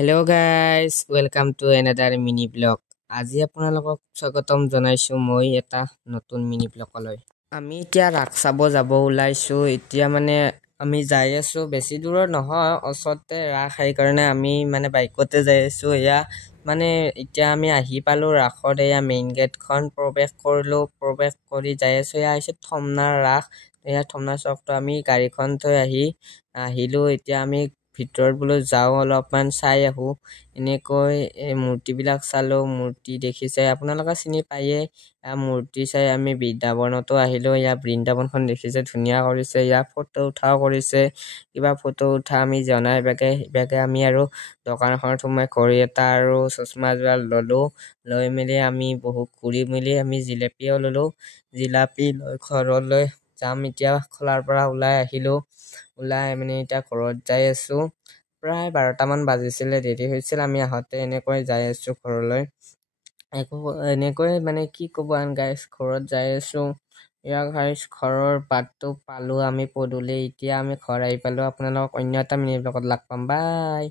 Hello' guys welcome to another mini blog. আজি আপোনালোকক স্বাগতম জনাইছোঁ মই এটা নতুন মিনি ব্লগলৈ। আমি এতিয়া ৰাস চাব যাব ওলাইছোঁ। এতিয়া মানে আমি যাই আছোঁ, বেছি দূৰত নহয়, ওচৰতে ৰাস, সেইকাৰণে আমি মানে বাইকতে যাই আছোঁ। এয়া মানে এতিয়া আমি আহি পালোঁ ৰাসত। এয়া মেইন গেটখন প্ৰৱেশ কৰিলোঁ, প্ৰৱেশ কৰি যাই আছোঁ। এয়া হৈছে থমনাৰ ৰাস। এয়া থমনাৰ চকটো আমি গাড়ীখন থৈ আহিলোঁ। এতিয়া আমি ভিতৰত বোলো যাওঁ, অলপমান চাই আহোঁ। এনেকৈ মূৰ্তিবিলাক চালোঁ। মূৰ্তি দেখিছে, আপোনালোকে চিনি পায়ে। মূৰ্তি চাই আমি বৃন্দাবনতো আহিলোঁ। ইয়াৰ বৃন্দাবনখন দেখিছে, ধুনীয়া কৰিছে। ইয়াৰ ফটো উঠাও কৰিছে, কিবা ফটো উঠা আমি জনাই ইভাগে আমি আৰু দোকান এখনত সোমাই ঘড়ী এটা আৰু চশমা এযোৰ ল'লোঁ। লৈ মেলি আমি বহুত ঘূৰি মেলি আমি জিলাপিও ল'লোঁ। জিলাপি লৈ ঘৰলৈ যাম। এতিয়া খোলাৰ পৰা ওলাই আহিলোঁ। ওলাই মানে এতিয়া ঘৰত যাই আছোঁ। প্ৰায় 12টামান বাজিছিলে, দেৰি হৈছিল আমি আহোঁতে। এনেকৈ যাই আছোঁ ঘৰলৈ। এনেকৈ মানে কি ক'ব আন গাইছ, ঘৰত যাই আছোঁ। ইয়াৰ গাইছ ঘৰৰ বাটটো পালোঁ আমি পদূলি। এতিয়া আমি ঘৰ আহি পালোঁ। আপোনালোকক অন্য এটা মিনি ব্লগত লগ পাম। বাই।